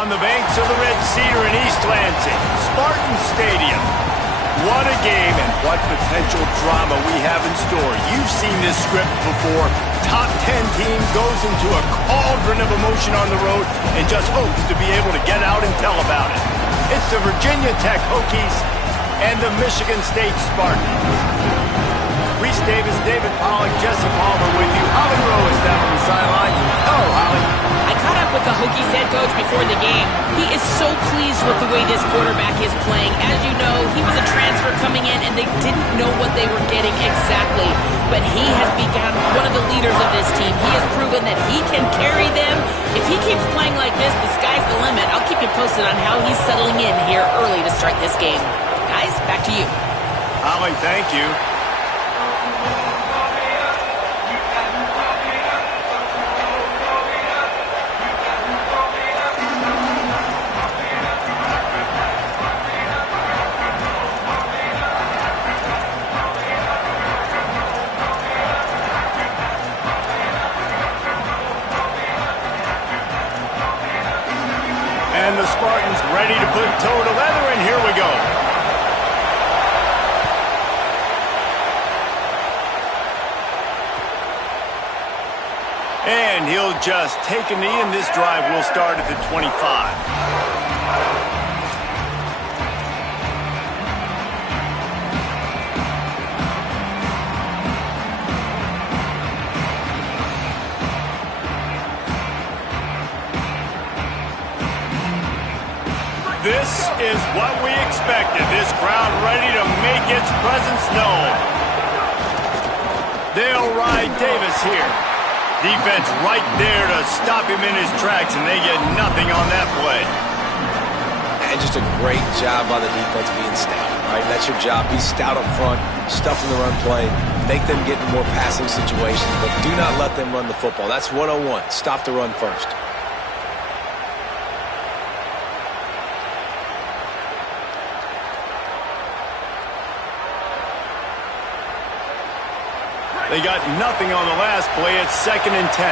on the banks of the Red Cedar in East Lansing, Spartan Stadium. What a game and what potential drama we have in store. You've seen this script before. Top 10 team goes into a cauldron of emotion on the road and just hopes to be able to get out and tell about it. It's the Virginia Tech Hokies and the Michigan State Spartans. Reese Davis, David Pollock, Jesse Palmer with you. Holly Rowe is down on the sideline. Hello, Holly. I caught up with the Hokies head coach before the game. He is so pleased with the way this quarterback is playing. As you know, he was a transfer coming in, and they didn't know what they were getting exactly. But he has become one of the leaders of this team. He has proven that he can carry them. If he keeps playing like this, the sky's the limit. I'll keep you posted on how he's settling in here early to start this game. Guys, back to you. Holly, thank you. And the Spartans ready to put toe to leather, and here we go. And he'll just take a knee, and this drive will start at the 25. This is what we expected. This crowd ready to make its presence known. They'll ride Davis here. Defense right there to stop him in his tracks, and they get nothing on that play. And just a great job by the defense being stout. Right? That's your job. Be stout up front, stuff in the run play, make them get in more passing situations, but do not let them run the football. That's 101. Stop the run first. They got nothing on the last play. It's 2nd and 10.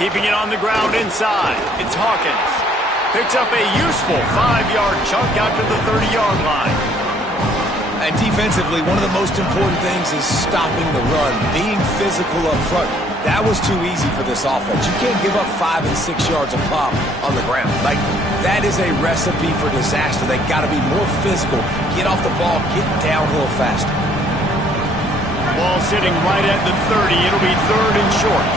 Keeping it on the ground inside. It's Hawkins. Picks up a useful 5-yard chunk out to the 30-yard line. And defensively, one of the most important things is stopping the run, being physical up front. That was too easy for this offense. You can't give up 5 and 6 yards a pop on the ground. Like, that is a recipe for disaster. They got to be more physical, get off the ball, get downhill faster. Ball sitting right at the 30. It'll be 3rd and short.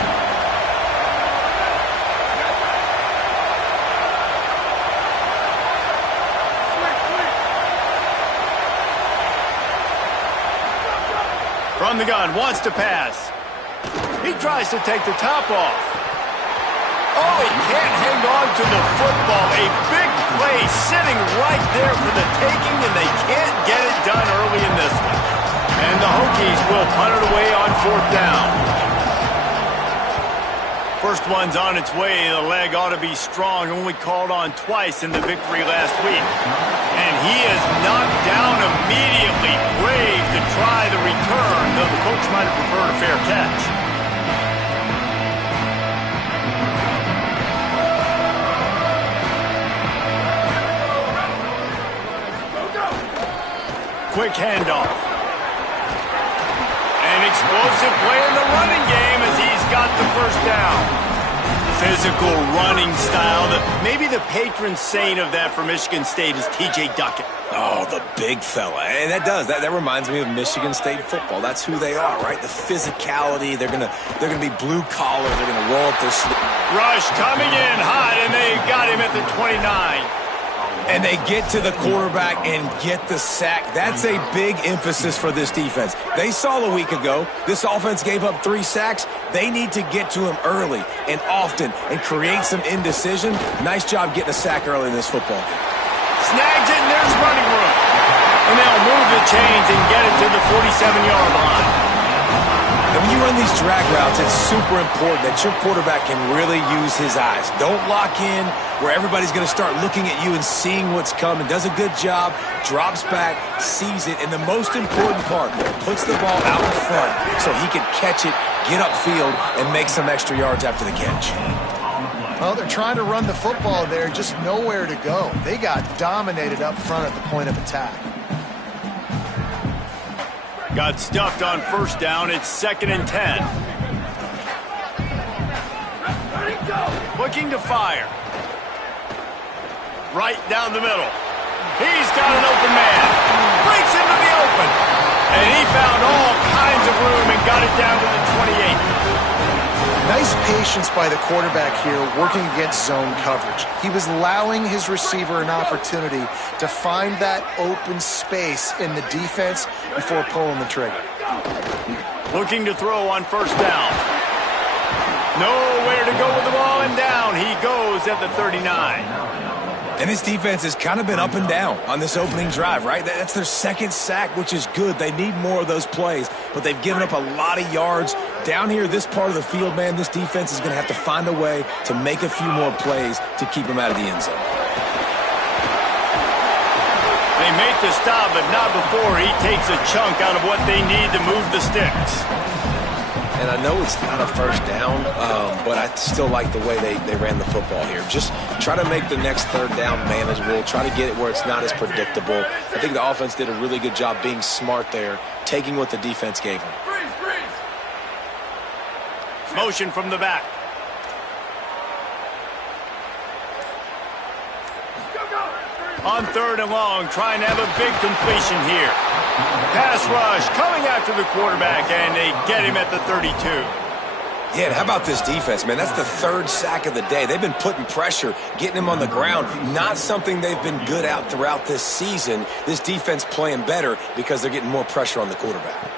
From the gun, wants to pass. He tries to take the top off. Oh, he can't hang on to the football. A big play sitting right there for the taking, and they can't get it done early in this one. And the Hokies will punt it away on 4th down. First one's on its way. The leg ought to be strong. Only called on twice in the victory last week. And he is knocked down immediately. Brave to try the return, though the coach might have preferred a fair catch. Quick handoff. An explosive play in the running game as he's got the first down. Physical running style. Maybe the patron saint of that for Michigan State is T.J. Duckett. Oh, the big fella. And that reminds me of Michigan State football. That's who they are, right? The physicality. They're gonna be blue collar. They're gonna roll up their sleeves. Rush coming in hot, and they got him at the 29. And they get to the quarterback and get the sack. That's a big emphasis for this defense. They saw a week ago, this offense gave up 3 sacks. They need to get to him early and often and create some indecision. Nice job getting a sack early in this football game. Snags it, and there's running room. And they'll move the chains and get it to the 47-yard line. And when you run these drag routes, it's super important that your quarterback can really use his eyes. Don't lock in where everybody's going to start looking at you and seeing what's coming. Does a good job, drops back, sees it, and the most important part, puts the ball out in front so he can catch it, get upfield, and make some extra yards after the catch. Well, they're trying to run the football there, just nowhere to go. They got dominated up front at the point of attack. Got stuffed on first down. It's 2nd and 10. Looking to fire. Right down the middle. He's got an open man. Breaks into the open. And he found all kinds of room and got it down to the 28. Nice patience by the quarterback here working against zone coverage. He was allowing his receiver an opportunity to find that open space in the defense before pulling the trigger. Looking to throw on first down. Nowhere to go with the ball, and down he goes at the 39. And this defense has kind of been up and down on this opening drive, right? That's their 2nd sack, which is good. They need more of those plays, but they've given up a lot of yards. Down here, this part of the field, man, this defense is going to have to find a way to make a few more plays to keep them out of the end zone. They make the stop, but not before he takes a chunk out of what they need to move the sticks. And I know it's not a first down, but I still like the way they ran the football here. Just try to make the next 3rd down manageable. Try to get it where it's not as predictable. I think the offense did a really good job being smart there, taking what the defense gave them. Motion from the back. On 3rd and long, trying to have a big completion here. Pass rush coming after the quarterback, and they get him at the 32. Yeah, and how about this defense, man? That's the 3rd sack of the day. They've been putting pressure, getting him on the ground. Not something they've been good at throughout this season. This defense playing better because they're getting more pressure on the quarterback.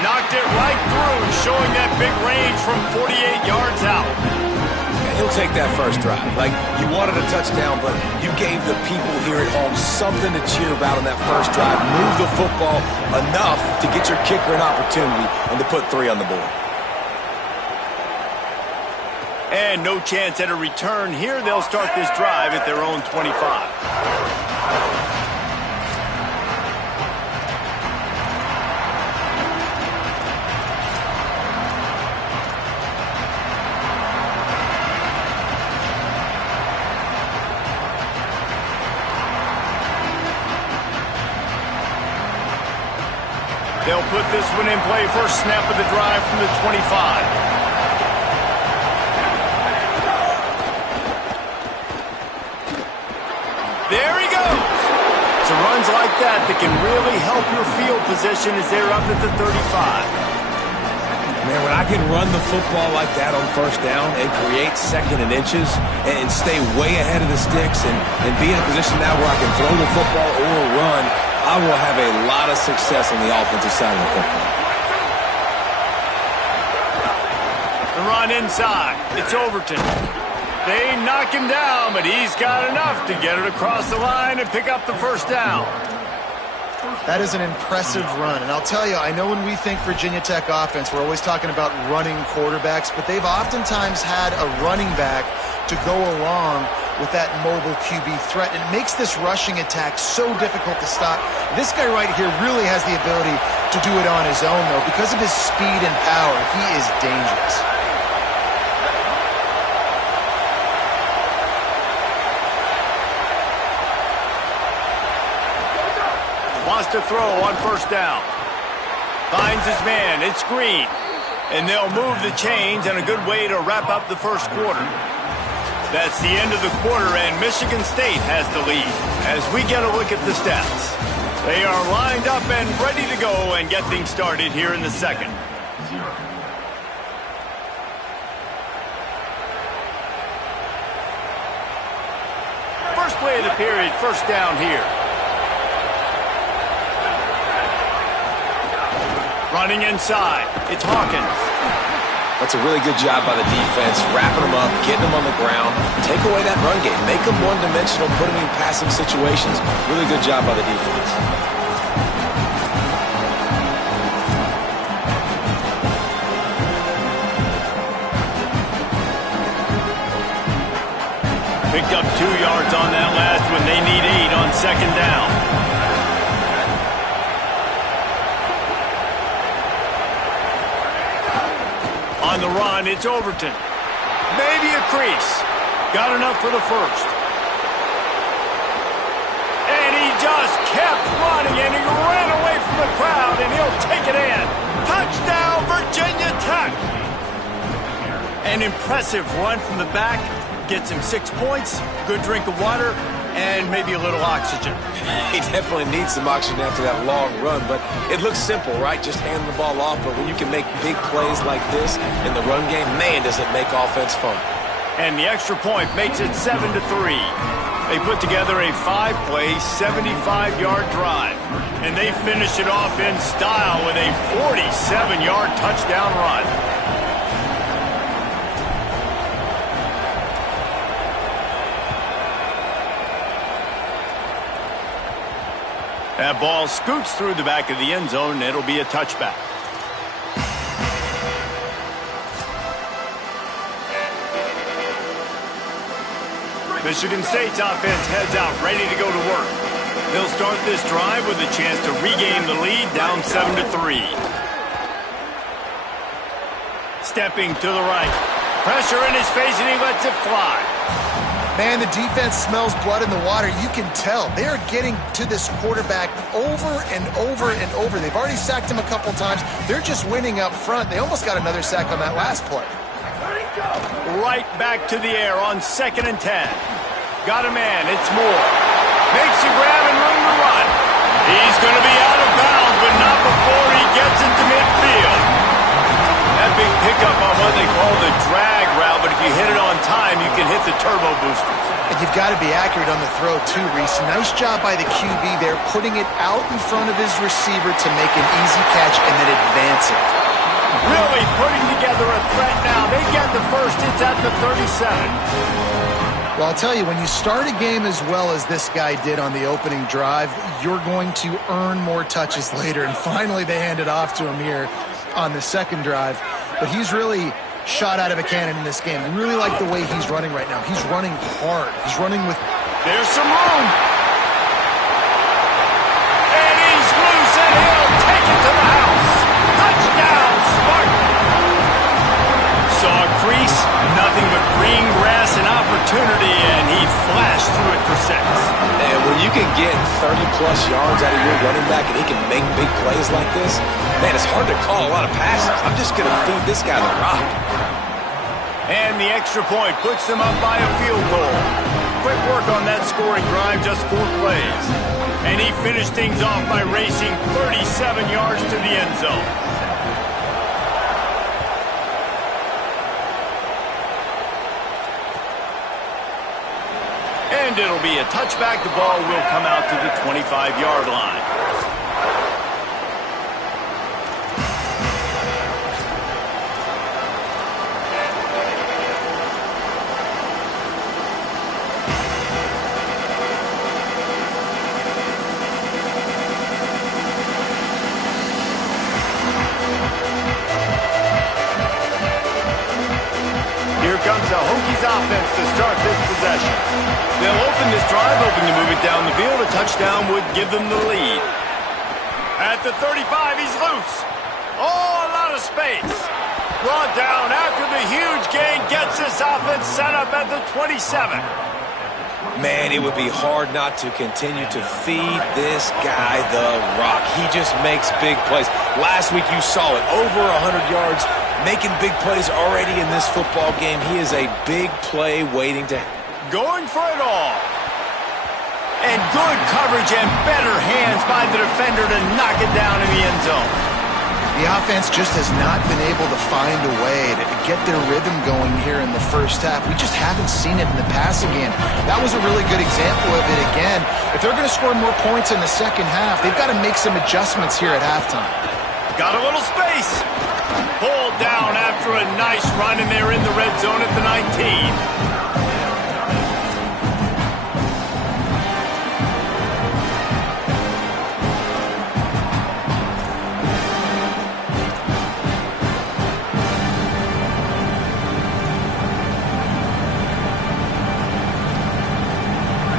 Knocked it right through, showing that big range from 48 yards out. He'll take that first drive. Like, you wanted a touchdown, but you gave the people here at home something to cheer about on that first drive. Move the football enough to get your kicker an opportunity and to put 3 on the board. And no chance at a return here. They'll start this drive at their own 25. They'll put this one in play. First snap of the drive from the 25. There he goes. It's runs like that can really help your field position as they're up at the 35. Man, when I can run the football like that on first down and create 2nd and inches and stay way ahead of the sticks and be in a position now where I can throw the football or run, I will have a lot of success on the offensive side of the football. The run inside. It's Overton. They knock him down, but he's got enough to get it across the line and pick up the first down. That is an impressive run. And I'll tell you, I know when we think Virginia Tech offense, we're always talking about running quarterbacks, but they've oftentimes had a running back to go along with that mobile QB threat. And it makes this rushing attack so difficult to stop. This guy right here really has the ability to do it on his own, though. Because of his speed and power, he is dangerous. Wants to throw on first down. Finds his man. It's Green. And they'll move the chains, and a good way to wrap up the first quarter. That's the end of the quarter, and Michigan State has the lead. As we get a look at the stats, they are lined up and ready to go and get things started here in the second. First play of the period, first down here. Running inside, it's Hawkins. That's a really good job by the defense, wrapping them up, getting them on the ground. Take away that run game. Make them one-dimensional, put them in passing situations. Really good job by the defense. Picked up 2 yards on that last one. They need 8 on second down. On the run, it's Overton. Maybe a crease. Got enough for the first. And he just kept running, and he ran away from the crowd, and he'll take it in. Touchdown, Virginia Tech. An impressive run from the back. Gets him 6 points, good drink of water, and maybe a little oxygen. He definitely needs some oxygen after that long run, but it looks simple, right? Just hand the ball off, but when you can make big plays like this in the run game, man, does it make offense fun. And the extra point makes it 7-3. They put together a 5-play, 75-yard drive, and they finish it off in style with a 47-yard touchdown run. That ball scoots through the back of the end zone, and it'll be a touchback. Michigan State's offense heads out, ready to go to work. They'll start this drive with a chance to regain the lead, down 7-3. Stepping to the right. Pressure in his face, and he lets it fly. Man, the defense smells blood in the water. You can tell. They are getting to this quarterback over and over and over. They've already sacked him a couple times. They're just winning up front. They almost got another sack on that last play. Right back to the air on 2nd and 10. Got a man. It's Moore. Makes a grab and room to run. He's going to be out of bounds, but not before he gets into midfield. That big pickup on what they call the drag route, but if you hit it on time, you can hit the turbo boosters. And you've got to be accurate on the throw, too, Reese. Nice job by the QB there, putting it out in front of his receiver to make an easy catch and then advance it. Really putting together a threat now. They get the first. It's at the 37. Well, I'll tell you, when you start a game as well as this guy did on the opening drive, you're going to earn more touches later. And finally, they hand it off to him here on the second drive. But he's really shot out of a cannon in this game. I really like the way he's running right now. He's running hard. He's running with... There's some room. And he's loose, and he'll take it to the house. Touchdown, Spartan. Saw a crease, nothing but green grass and opportunity, and he flashed through it for 6. And when you can get 30-plus yards out of your running back and he can make big plays like this, man, it's hard to call a lot of passes. I'm just going to feed this guy the rock. And the extra point puts them up by a field goal. Quick work on that scoring drive, just 4 plays. And he finished things off by racing 37 yards to the end zone. And it'll be a touchback. The ball will come out to the 25-yard line. Here comes the Hokies offense to start this possession. They'll open this drive, hoping to move it down the field. A touchdown would give them the lead. At the 35, he's loose. Oh, a lot of space. Brought down after the huge gain gets this offense set up at the 27. Man, it would be hard not to continue to feed this guy the rock. He just makes big plays. Last week you saw it, over 100 yards, making big plays already in this football game. He is a big play waiting to... Going for it all. And good coverage and better hands by the defender to knock it down in the end zone. The offense just has not been able to find a way to get their rhythm going here in the first half. We just haven't seen it in the passing game. That was a really good example of it again. If they're going to score more points in the second half, they've got to make some adjustments here at halftime. Got a little space. Pulled down after a nice run, and they're in the red zone at the 19.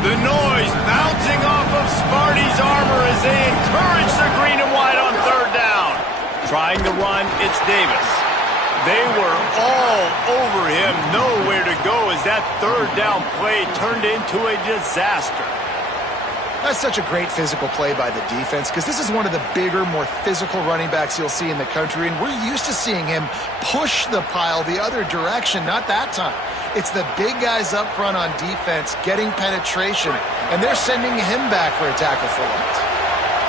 The noise bouncing off of Sparty's armor as they encourage the green and white on third down. Trying to run, it's Davis. They were all over him, nowhere to go as that third down play turned into a disaster. That's such a great physical play by the defense because this is one of the bigger, more physical running backs you'll see in the country, and we're used to seeing him push the pile the other direction, not that time. It's the big guys up front on defense getting penetration, and they're sending him back for a tackle for loss.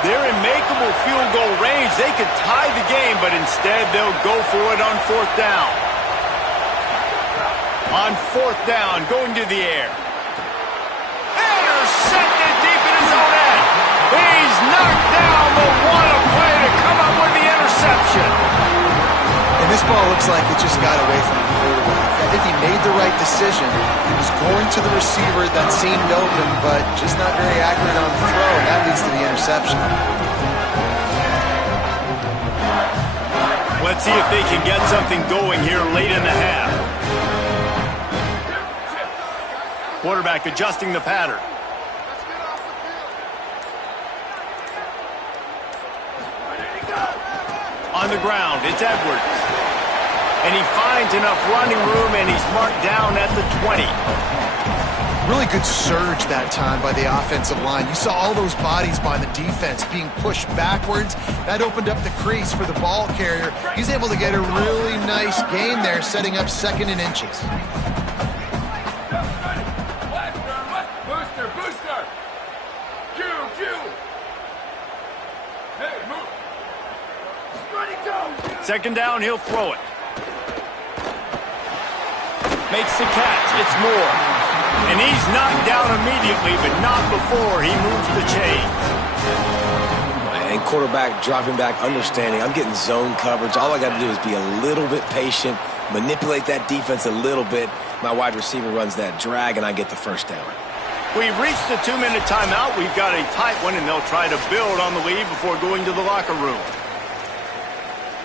They're in makeable field goal range. They could tie the game, but instead they'll go for it on fourth down. On fourth down, going to the air. Intercepted deep in his own end. He's knocked down, but what a play to come up with the interception. And this ball looks like it just got away from the quarterback. I think he made the right decision. He was going to the receiver that seemed open, but just not very accurate on the throw, and that leads to the interception. Let's see if they can get something going here late in the half. Quarterback adjusting the pattern. On the ground, it's Edwards. And he finds enough running room, and he's marked down at the 20. Really good surge that time by the offensive line. You saw all those bodies by the defense being pushed backwards. That opened up the crease for the ball carrier. He's able to get a really nice gain there, setting up second and inches. Booster! Q! Hey, move! Ready, go! Second down, he'll throw it. Makes the catch. It's Moore. And he's knocked down immediately, but not before he moves the chains. And quarterback dropping back, understanding. I'm getting zone coverage. All I got to do is be a little bit patient, manipulate that defense a little bit. My wide receiver runs that drag, and I get the first down. We've reached the 2-minute timeout. We've got a tight one, and they'll try to build on the lead before going to the locker room.